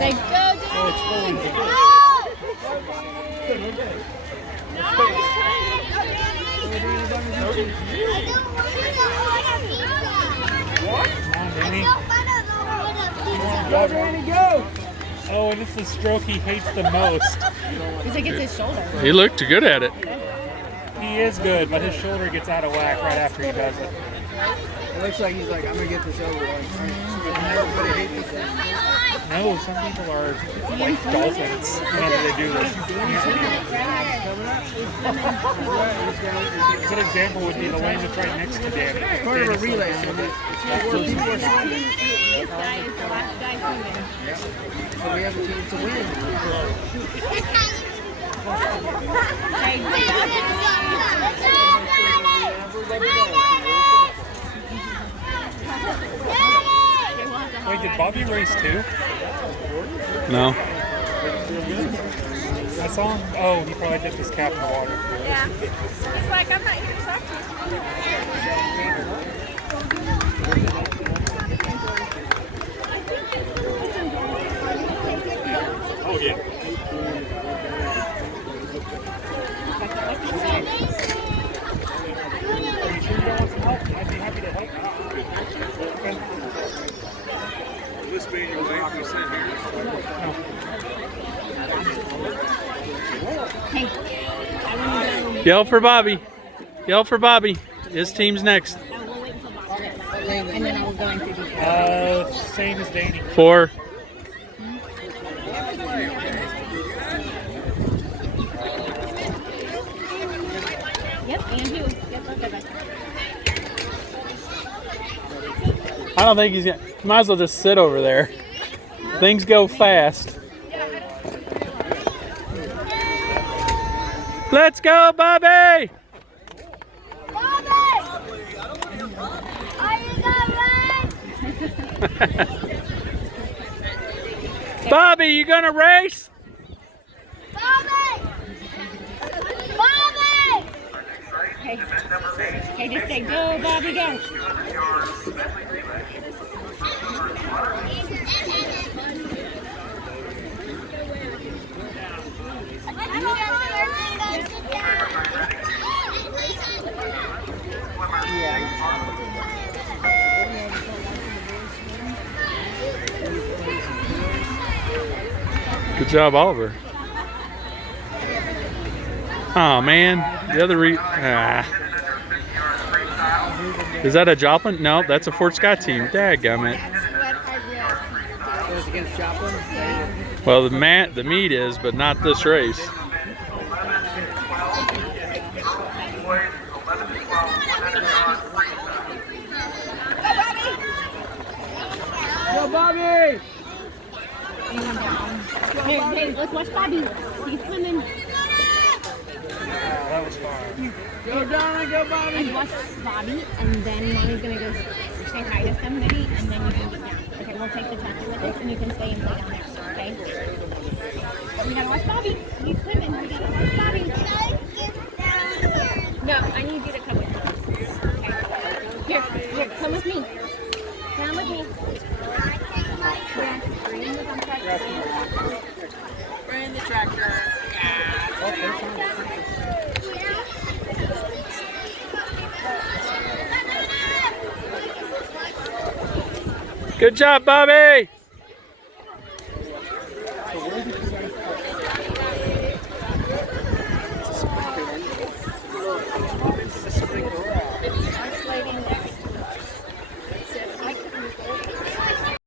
Say go, Daddy. Oh, it's fully. Come on, Danny. Go, Danny, go! Oh, and it's the stroke he hates the most. He's like, it's his shoulder. He looked good at it. He is good, but his shoulder gets out of whack right after he does it. It looks like he's like, I'm gonna get this over with. Everybody hates this. No, some people are like dolphins whenever they do this. A good example would be the lane that's right next to Danny. It's part of a relay, so people are swimming. This guy is the last guy swimming. So we have a chance to win. Wait, did Bobby race too? No. I saw him. Oh, he probably dipped his cap in the water. Yeah. He's like, I'm not here to talk to you. Oh, yeah. Are you sure you don't want some help? I'd be happy to help. Will this be in your way if we sit here? Yell for Bobby. Yell for Bobby. His team's next. I will wait until Bobby gets back. And then I'll go into detail. Same as Danny. 4. Yep, and you. Yep, okay. I don't think he's gonna. Might as well just sit over there. Things go fast. Let's go, Bobby! Bobby, you gonna race? Okay, just say go, Bobby, go. Good job, Oliver. Oh man, the other Is that a Joplin? No, that's a Fort Scott team. Dadgummit. Goes against Joplin. Well, the meet is, but not this race. Go, Bobby! Hey, let's watch Bobby. He's swimming. That was fun. Go, Donna, go, Bobby! Let's watch Bobby, and then Mommy's gonna go say hi to somebody, and then you can get down. Okay, we'll take the tucky with us, and you can stay and play down there, okay? But we gotta watch Bobby. He's swimming. We gotta watch Bobby. No, I need you to come with me. Okay. Here, come with me. Come with me. Yes, We're in the tractor. Good job, Bobby!